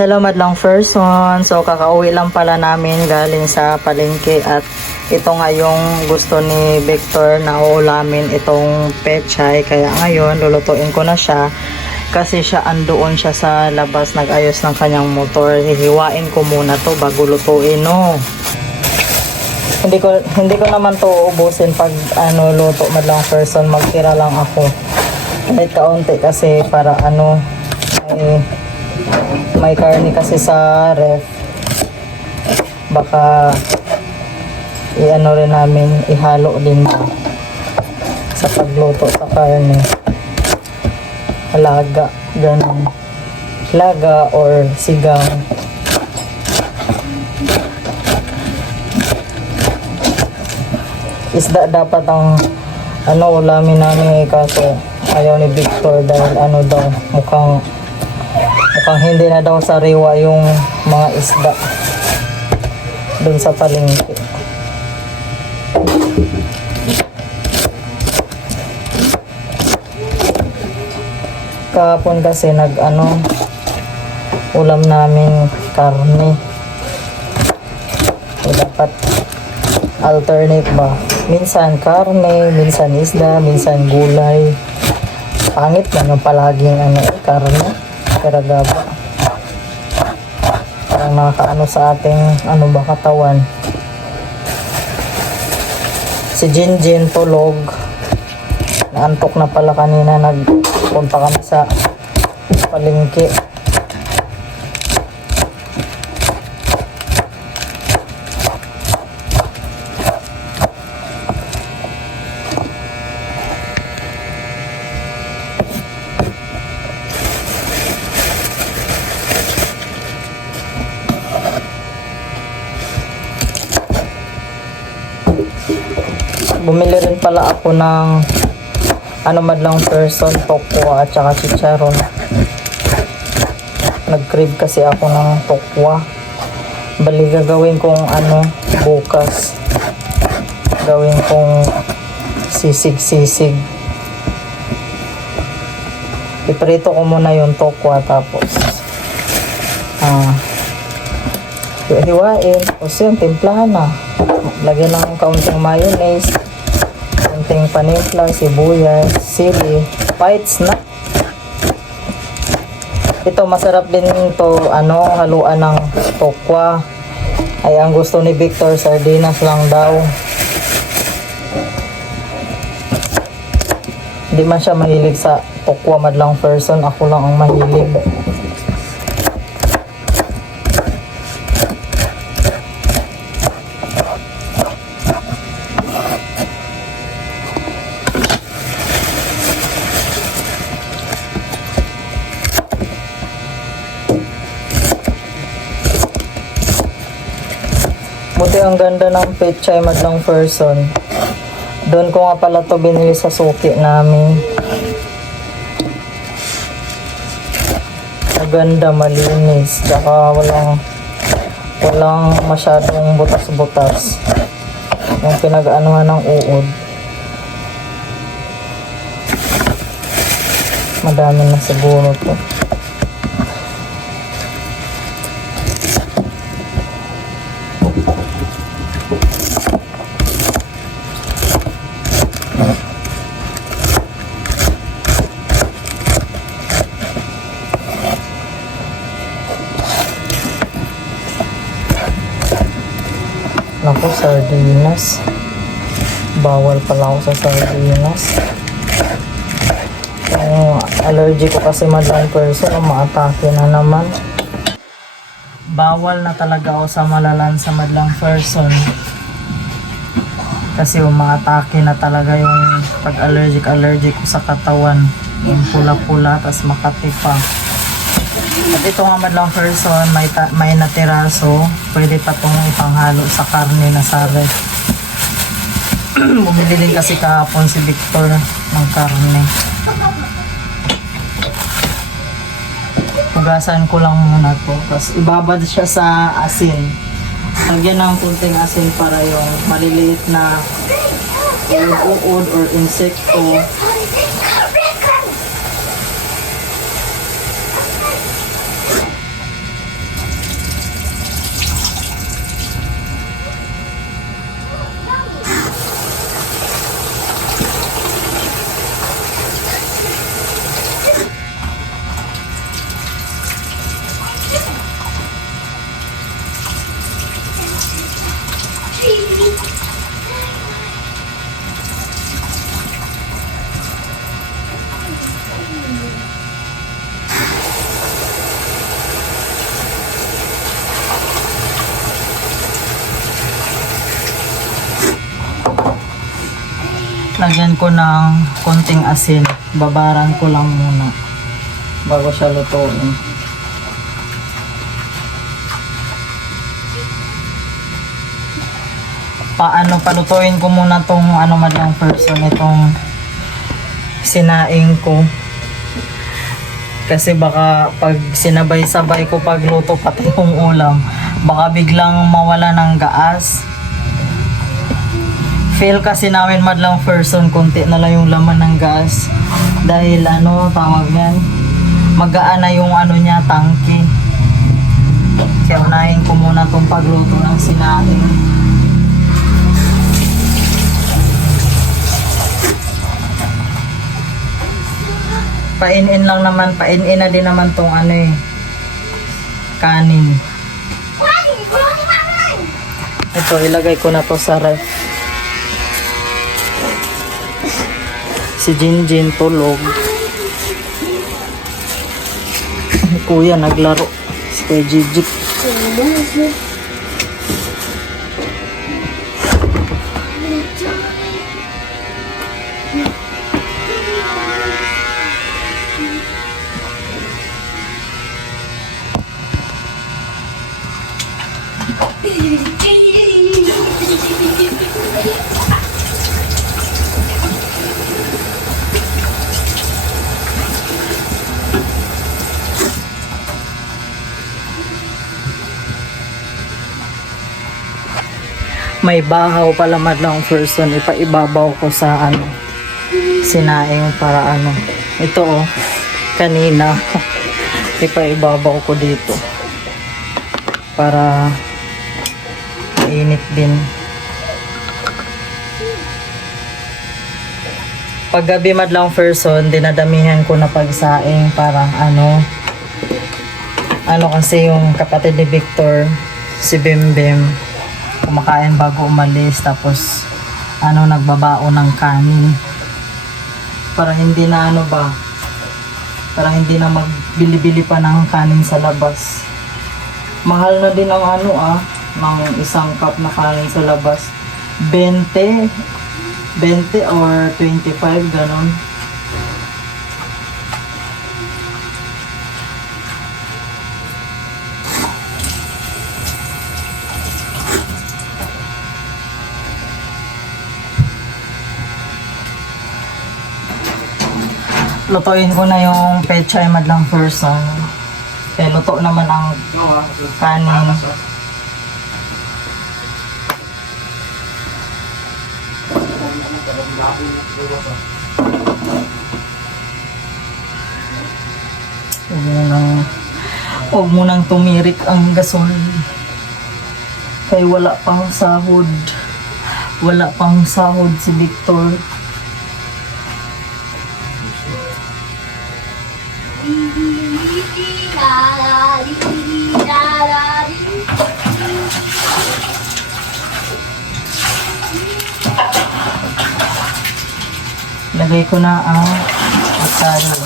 Hello madlang person. So kakauwi lang pala namin galing sa palengke at ito nga yung gusto ni Victor na uulamin itong pechay. Kaya ngayon lulutuin ko na siya kasi siya andoon siya sa labas nag-ayos ng kanyang motor. Hihiwain ko muna to bago lutuin, no. Hindi ko naman to uubusin pag luto madlang person. Magtira lang ako. Kahit kaunti kasi para may karne kasi sa ref, baka rin namin, ihalo din sa pagluto sa karne, laga, ganun, laga or sigang. Isda dapat ang ulamin namin, kaso ayaw ni Victor dahil daw, mukhang hindi na daw sariwa yung mga isda dun sa palengke. Kahapon kasi ulam namin karne. So, dapat alternate ba? Minsan karne, minsan isda, minsan gulay. Pangit na palaging karne. Karagaba. Parang nakakaano sa ating katawan. Si Jinjin tulog. Naantok na pala kanina, nagpunta kami sa palengke. Bumili rin pala ako ng madlang person, tokwa at saka chicharon. Nag-crave kasi ako ng tokwa. Bali gagawin kong bukas. Gawin kong sisig-sisig. Iprito ko muna yung tokwa tapos hiwain. Tapos yun, timplahan na. Lagyan ng kaunting mayonnaise, kaunting panimpla, sibuyas, sili, bites na. Ito masarap din to, haluan ng tokwa. Ay ang gusto ni Victor, sardinas lang daw. Hindi man siya mahilig sa tokwa madlang person, ako lang ang mahilig. Buti ang ganda ng pechay madlang person. Doon ko nga pala to binili sa suki namin. Maganda, malinis, tsaka walang masyadong butas-butas. Yung pinag-anuhan ng uod. Madami na siguro to. Naku, sardinas. Bawal pala ako sa sardinas. Allergy ko kasi madlang person, umaatake na naman. Bawal na talaga ako sa malalansa madlang person. Kasi umaatake na talaga yung pag-allergic ko sa katawan. Yung pula-pula, tas makati pa. At ito nga madlang person, may natiraso, pwede pa itong ipanghalo sa karne na sa ref. Bumili din kasi kahapon si Victor ng karne. Hugasan ko lang muna to, tapos ibabad siya sa asin. Lagyan ng kunting asin para yung maliliit na uod or insekto lalagyan ko ng konting asin. Babaran ko lang muna bago siya lutuin. Palutuin ko muna tong madlang person, itong sinaing ko. Kasi baka pag sinabay-sabay ko pagluto pati yung ulam, baka biglang mawala ng gaas. Feel kasi namin madlang person, konti na lang yung laman ng gas. Dahil tawag yan, magaan na yung niya, tangke. Kaya unahin ko muna tong pagluto ng sinaing. Painin lang naman, painin na din naman tong kanin. Ito, ilagay ko na to sa ref. Si Jinjin tulog. Kuya naglaro. Si Kuya Jijik. May bahaw pala madlang person, ipaibabaw ko sa sinaing para ito kanina ipaibabaw ko dito para mainit din. Paggabi madlang person, dinadamihan ko na pagsaing, parang kasi yung kapatid ni Victor, si Bimbim, kumakain bago umalis, tapos nagbabao ng kanin para hindi na para hindi na magbili-bili pa ng kanin sa labas. Mahal na din ang ng isang cup na kanin sa labas, 20 or 25 ganon. Lutuin ko na yung pechay madlang person. Kaya luto naman ang kanin. Huwag mo nang tumirik ang gasol. Kaya wala pang sahod. Wala pang sahod si Victor. Lagay ko na ang asali.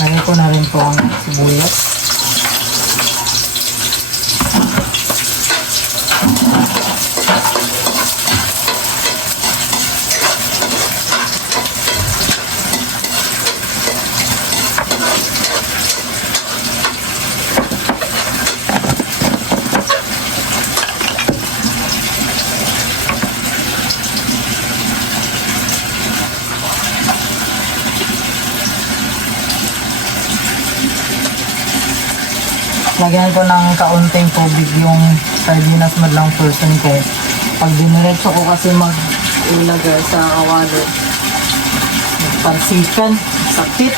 Lagay ko na rin po ang sibuyas. Lagyan ko ng kaunting tubig yung sardinas madlang person ko. Pag diniretso ko kasi ilagay sa kawali, pansikan, sakit.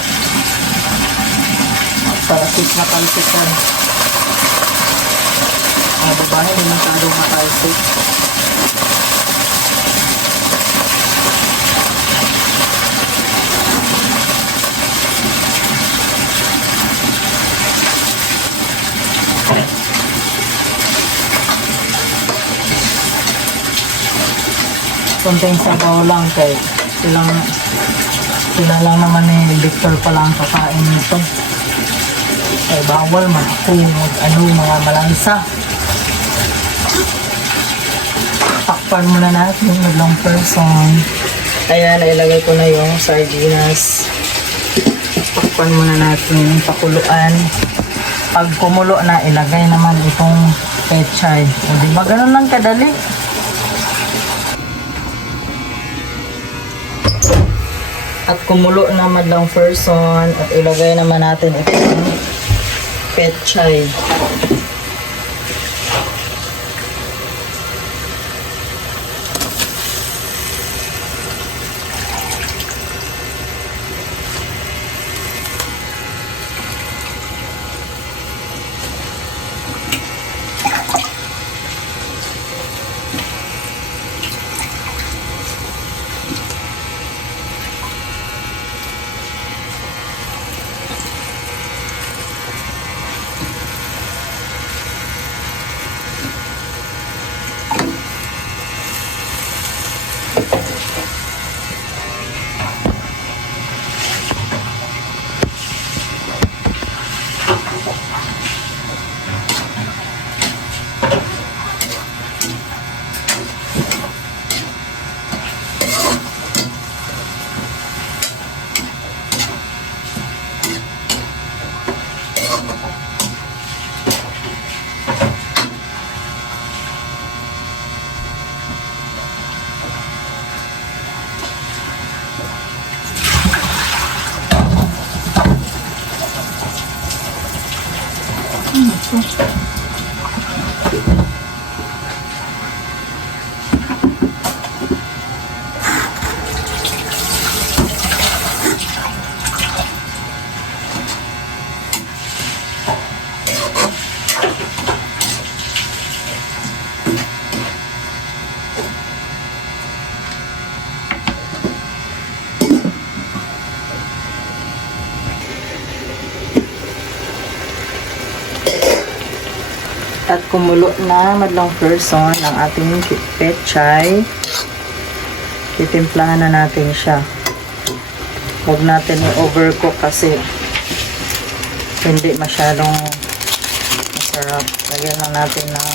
Sakit na pansikan. Babae, hindi masyadong matalsik. Konting sabaw lang kay sila lang naman ni Victor pa lang kakain nito. Kaya bawal man ako mga malansa. Takpan muna natin yung long person. Ayan, nailagay ko na yung sardinas. Takpan muna natin, pakuluan. Pag kumulo na, ilagay naman itong pechay. O diba, ganun lang kadali. At kumulo naman lang person at ilagay naman natin itong pechay. At kumulo na madlang person ang ating pechay. Titimplahan na natin siya. Huwag natin i-overcook kasi hindi masyadong masarap. Lagyan lang natin ng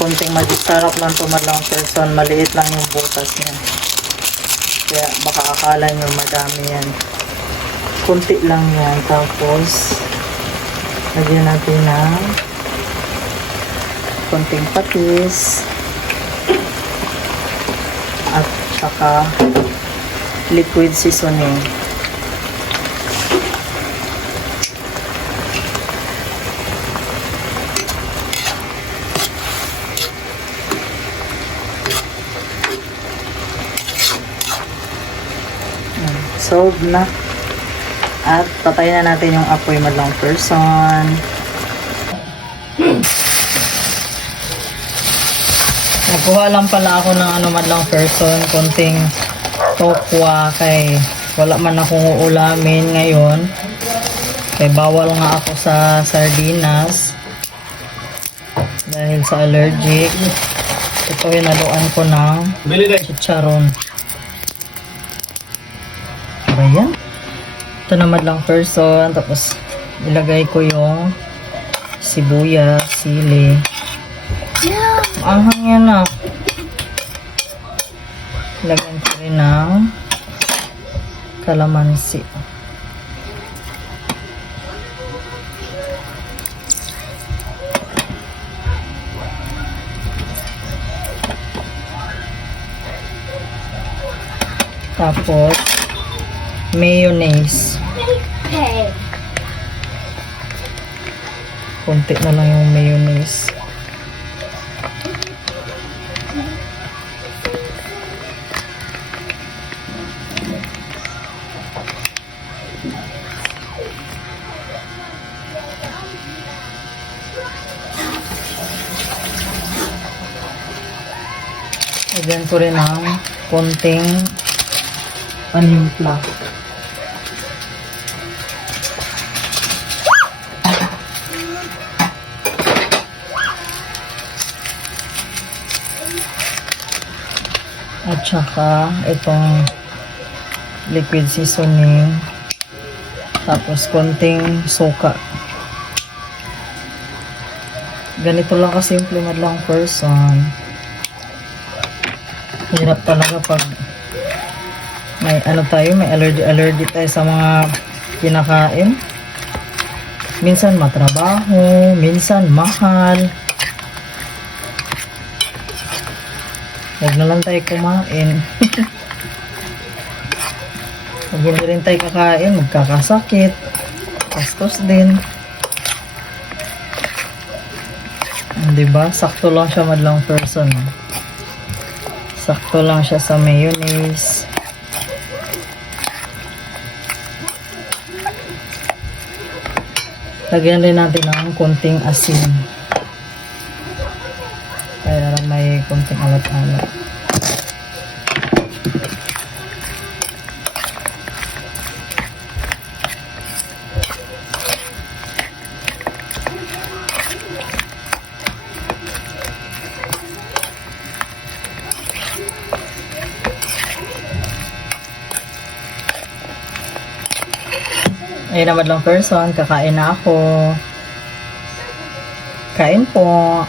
konting masarap lang ito madlang person. Maliit lang yung butas niya. Kaya baka akala nyo madami yan. Kunti lang yan. Tapos lagyan natin ng konting patis at saka liquid seasoning. Solve na. At patayin na natin yung apoy madlang person. Nagkuha lang pala ako ng madlang person, konting tokwa kay wala man akong uulamin ngayon. Kay bawal nga ako sa sardinas dahil sa allergic. Ito hinaluan ko ng chicharon. Ba yan? Ito na madlang person, tapos ilagay ko yung sibuyas, sili. Anghang yan na. Lagyan ko rin ng kalamansi. Tapos mayonnaise. Konti na lang yung mayonnaise. Lagyan ko rin ng konting panimpla. At saka itong liquid seasoning. Tapos konting suka. Ganito lang kasimple madlang person. Hirap talaga pag may ano tayo, may allergy tayo sa mga kinakain. Minsan matrabaho, minsan mahal. Huwag na lang tayo kumain. Pag hindi rin tayo kakain, magkakasakit. Pastos din. Diba? Sakto lang siya madlang person. Sakto lang siya sa mayonnaise. Lagyan rin natin ng konting asin. Kaya may konting alat-alat. Ayun naman lang person, kakain na ako. Kain po.